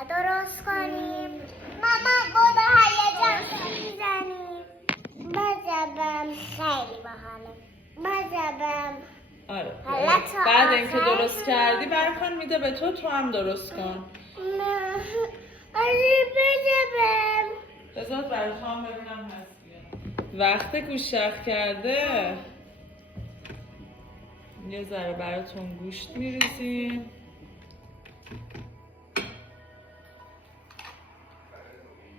پیتزا درست کنیم. ماما گودا هیجان میزنیم. بزبم خیلی باحاله. بزبم آره حالا تا بعد اینکه آخر درست کردی برکان میده به تو هم درست کن. بزبم بذار برای تو هم ببینم هست یا نه. وقت گوشت کرده یه ذره براتون گوشت میریزیم.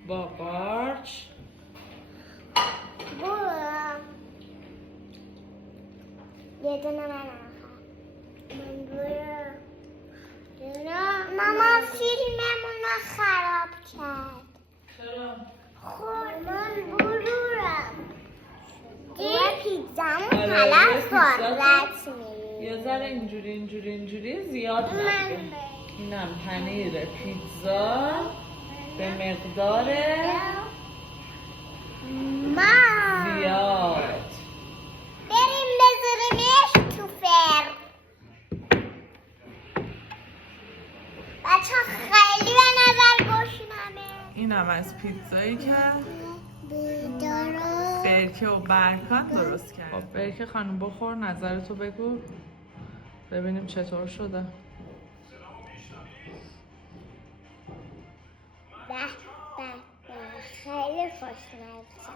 با قارچ برو یه دونه من برو ماما فیلممون رو خراب کرد. چرا؟ من برورم یه پیتزامون آره، حالا یه فارغت یه ذره اینجوری زیاد نده. اینم پنیر پیتزا به مقدار زیاد. بریم بذاریمش تو فرن. بچه خیلی به نظر گشنمه. اینم از پیتزایی که برکه و برکان درست کرد. خب برکه خانم بخور نظرتو بگو ببینیم چطور شده. خیلی خوشمزه.